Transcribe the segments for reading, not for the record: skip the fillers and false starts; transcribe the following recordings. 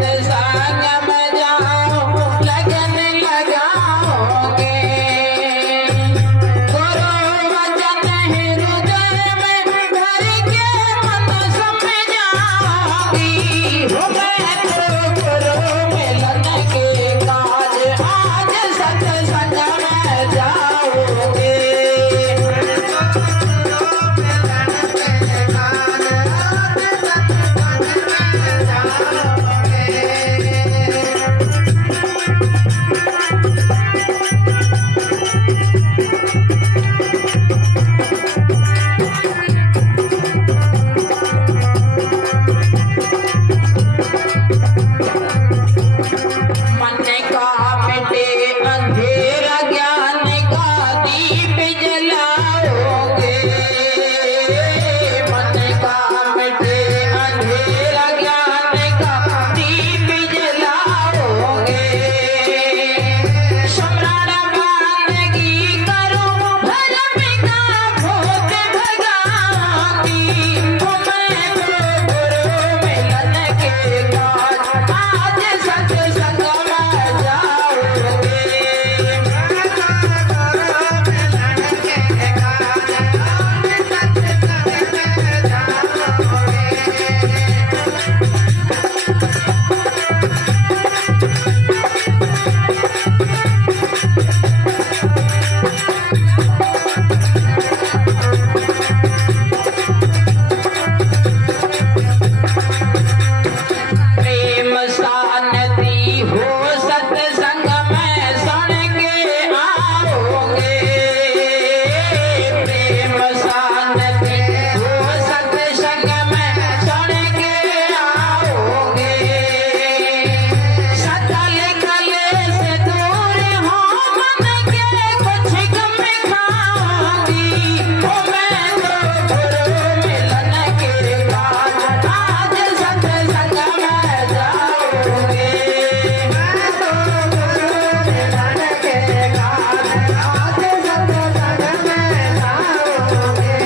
सत्संग में जाओ लगन लगाओगे। गुरु वचन हृदय में भर के मन समझाओगी। मैं तो गुरु मिलन के काज आज सत्संग में जाओगे। मन का मिटे अंधेरा ज्ञान का दीप जलाओगे। मन का मिटे अंधेरा ज्ञान का दीप जलाओगे। स्मरण बंदगी करो धर्म का भूत भगाओगी। मैं तो गुरु मिलन के काज आज सत्संग में जाओगे। प्रेम शांति हो सत्संग में सुन के आओगे। प्रेम शांति हो सत्संग में सुन के आओगे। सकल कलेश दूर हो मन के कुछ गम खाओगी। मैं तो गुरु मिलन के काज आज सत्संग में जाओगे। मैं तो गुरु मिलन के काज आज सत्संग में जाओगे।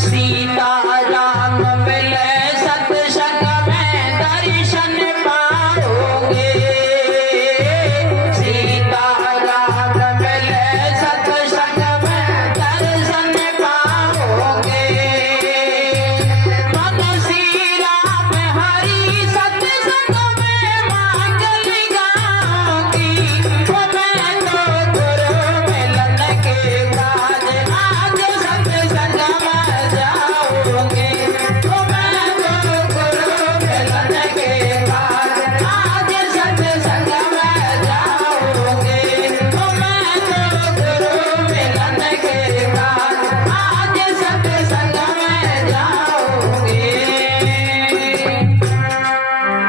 सीता राम मिले सत्संग में दर्शन पाओगे। सीता राम मिले सत्संग में दर्शन पाओगे। मन श्री राम हरि सत्संग में मांगल गाओगी। मैं तो गुरु मिलन के काज आज सत्संग में जाओगे। मैं तो गुरु मिलन के काज आज सत्संग में जाओगे। मैं तो गुरु मिलन के काज आज सत्संग में जाओगे।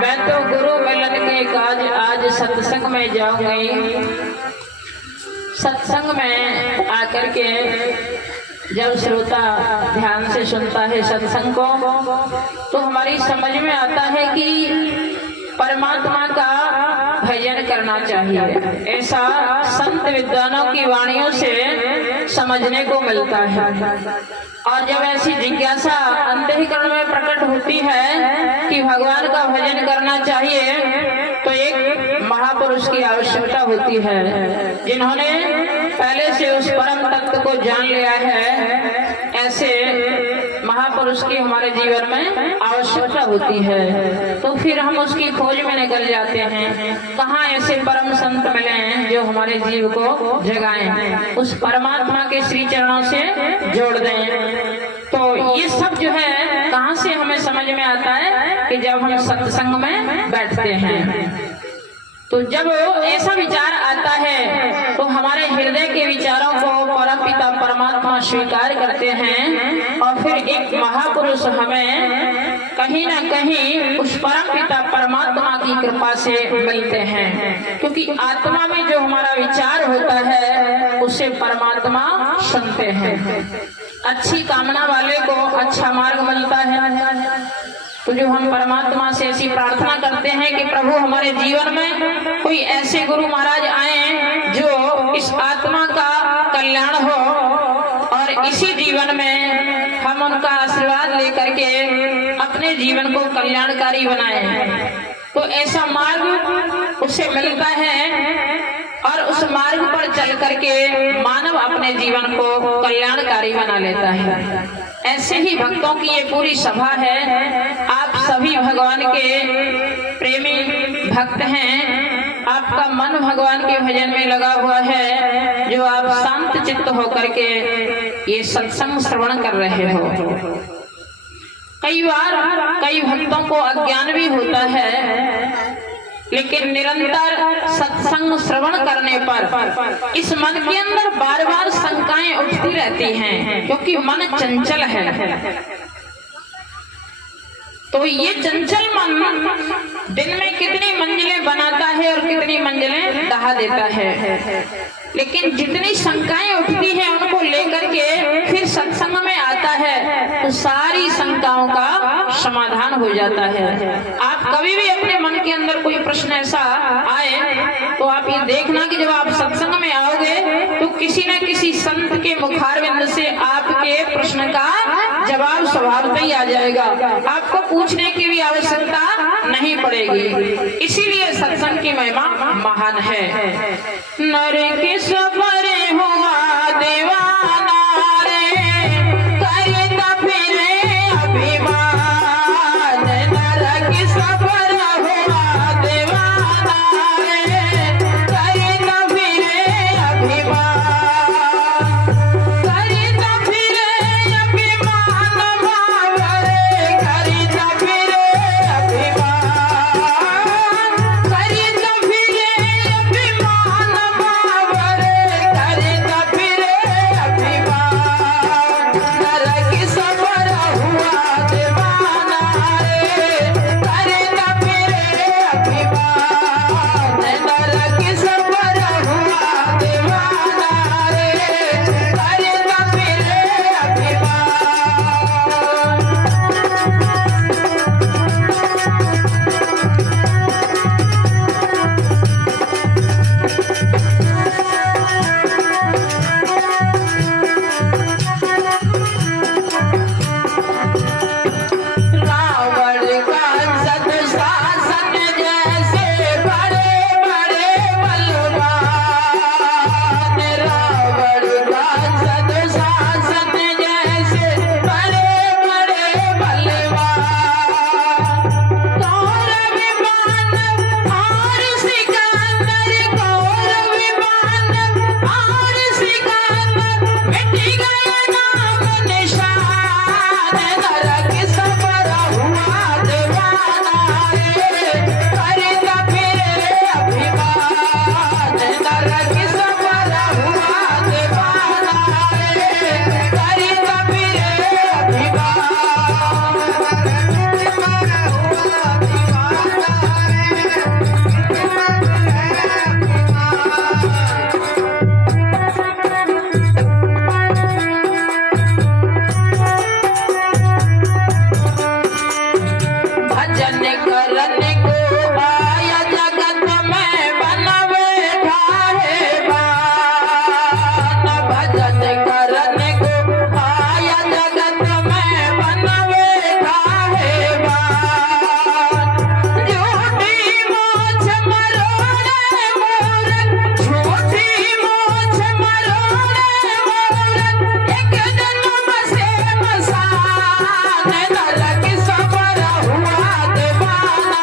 मैं तो गुरु मिलन के काज आज सत्संग में जाऊंगी। सत्संग में आकर के जब श्रोता ध्यान से सुनता है सत्संग को तो हमारी समझ में आता है कि परमात्मा का भजन करना चाहिए। ऐसा संत विद्वानों की वाणियों से समझने को मिलता है। और जब ऐसी जिज्ञासा अंतःकरण में प्रकट होती है कि भगवान का भजन करना चाहिए तो एक महापुरुष की आवश्यकता होती है जिन्होंने पहले से उस परम तत्व को जान लिया है। ऐसे महापुरुष की हमारे जीवन में आवश्यकता होती है। तो फिर हम उसकी खोज में निकल जाते हैं। कहाँ ऐसे परम संत मिले हैं जो हमारे जीव को जगाएं, उस परमात्मा के श्री चरणों से जोड़ दें। तो ये सब जो है कहाँ से हमें समझ में आता है कि जब हम सत्संग में बैठते हैं। तो जब ऐसा विचार आता है तो हमारे हृदय के विचारों को परमपिता परमात्मा स्वीकार करते हैं और फिर एक महापुरुष हमें कहीं ना कहीं उस परमपिता परमात्मा की कृपा से मिलते हैं। क्योंकि आत्मा में जो हमारा विचार होता है उसे परमात्मा सुनते हैं। अच्छी कामना वाले को अच्छा मार्ग मिलता है। तो जो हम परमात्मा से ऐसी प्रार्थना करते हैं कि प्रभु हमारे जीवन में कोई ऐसे गुरु महाराज आए जो इस आत्मा का कल्याण हो और इसी जीवन में हम उनका आशीर्वाद लेकर के अपने जीवन को कल्याणकारी बनाएं। तो ऐसा मार्ग उसे मिलता है और उस मार्ग पर चल करके मानव अपने जीवन को कल्याणकारी बना लेता है। ऐसे ही भक्तों की ये पूरी सभा है। आप सभी भगवान के प्रेमी भक्त हैं। आपका मन भगवान के भजन में लगा हुआ है, जो आप शांत चित्त होकर के ये सत्संग श्रवण कर रहे हो। कई बार कई भक्तों को अज्ञान भी होता है, लेकिन निरंतर सत्संग श्रवण करने पर इस मन के अंदर बार बार शंकाएं उठती रहती हैं, क्योंकि मन चंचल है। तो ये चंचल मन दिन में कितनी मंजिलें बनाता है और कितनी मंजिलें दहा देता है, लेकिन जितनी शंकाएं उठती हैं उनको लेकर के फिर सत्संग में आता है तो सारी शंकाओं का समाधान हो जाता है। आप कभी भी अपने मन के अंदर कोई प्रश्न ऐसा आए तो आप ये देखना कि जब आप सत्संग में आओगे तो किसी न किसी संत के मुखारविंद से आपके प्रश्न का जवाब स्वभावतः ही आ जाएगा। आपको पूछने की भी आवश्यकता नहीं पड़ेगी। इसीलिए सत्संग की महिमा महान है। नर के सफरे हुआ दीवाना रे, करता फिरे अभिमान। नर के सफर हुआ दीवाना रे, करता फिरे अभिमान। करता फिरे अभिमान भावरे, करता फिरे अभिमान। करता फिरे अभिमान भावरे, करता फिरे अभिमान। नर की सफर हुआ दीवाना रे, करता फिरे अभिमान। नर की सफर हुआ दीवाना रे, करता फिरे अभिमान। रावण का सदुशासन जैसे बड़े बड़े बलवान। रावण का सदुशासन जैसे बड़े बड़े बलवान। कौरव विमान और सिकंदर, कौरव विमान और सिकंदर, मिट गया नाम निशान। नर की सफर हुआ दीवाना रे, करता फिरे अभिमान। नर की सफर हुआ दीवाना रे, करता फिरे अभिमान। भजन करने को आया जगत में बन बैठा है बान। भजन करने को आया जगत में बन बैठा है बान। झूठी मोछ मरोड़े मूरत, झूठी मोछ मरोड़े मूरत, एक जन्म से मसान। नर की सफर हुआ दीवाना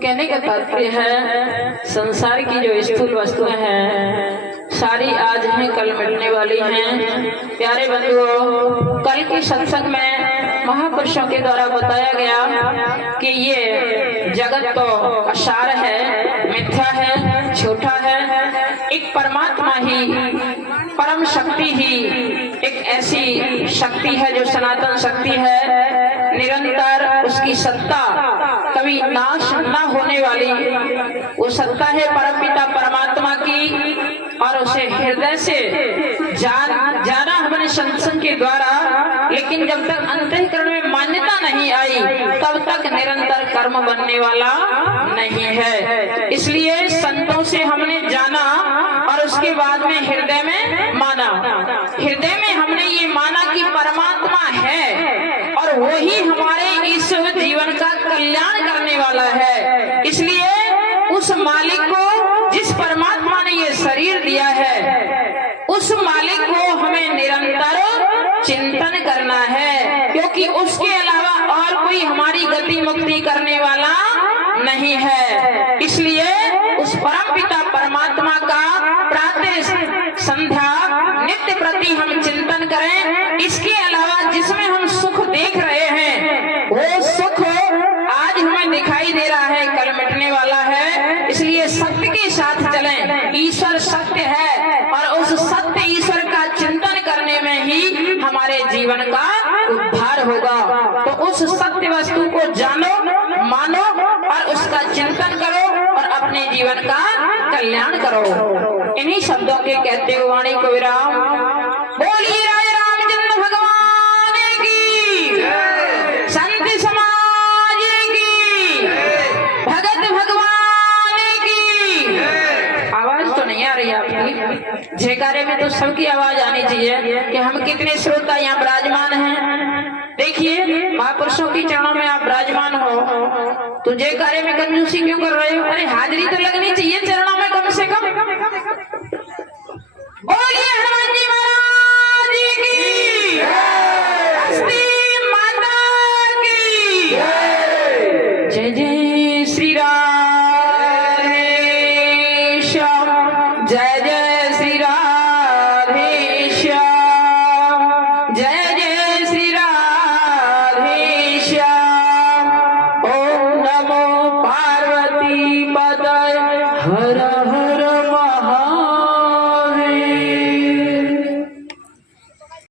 कहने का तात्पर्य है संसार की जो स्थूल वस्तुएं हैं सारी आज हैं कल मिटने वाली हैं। प्यारे बंधुओं, कल के सत्संग में महापुरुषों के द्वारा बताया गया कि ये जगत तो असार है, मिथ्या है, झूठा है। एक परमात्मा ही, परम शक्ति ही एक ऐसी शक्ति है जो सनातन शक्ति है, निरंतर उसकी सत्ता कभी नाश न होने वाली वो सत्ता है परमपिता परमात्मा की। और उसे हृदय से जाना हमने सत्संग के द्वारा, लेकिन जब तक अंतःकरण में मान्यता नहीं आई तब तक निरंतर कर्म बनने वाला नहीं है। इसलिए संतों से हमने जाना और उसके बाद में हृदय में माना। हृदय में हमने ये माना कि परमात्मा है और वही हमारे इस जीवन का कल्याण करने वाला है। इसलिए उस मालिक को, जिस परमात्मा ने ये शरीर दिया है, उस मालिक को हमें निरंतर चिंतन करना है, क्योंकि उसके अलावा और कोई हमारी गति मुक्ति करने वाला नहीं है। इसलिए उस परम पिता परमात्मा का प्रातः संध्या नित्य प्रति हम चिंतन करें। इसके अलावा जिसमें हम सुख देख रहे हैं वो सुख आज हमें दिखाई दे रहा है, कल मिटने वाला है। इसलिए सत्य के साथ चलें। ईश्वर सत्य है और उस सत्य ईश्वर का चिंतन करने में ही हमारे जीवन का उद्धार होगा। तो उस सत्य वस्तु को जानो, मानो और उसका चिंतन करो और अपने जीवन का कल्याण करो। इन्हीं शब्दों के कहते हुए वाणी को विराम। बोलिए राजा रामचंद्र भगवान की, संत समाज की, भगत भगवान की। आवाज तो नहीं आ रही आपकी? जयकारे में तो सबकी आवाज आनी चाहिए कि हम कितने श्रोता यहाँ विराजमान हैं। देखिए, महापुरुषों की चरणों में आप विराजमान हो तो जयकारे में कंजूसी क्यों कर रहे हो? अरे हाजिरी तो लगनी चाहिए चरणों में कम से कम। बोलिए हनुमान जी महाराज की, हस्ती माता की जय। जय श्री राम।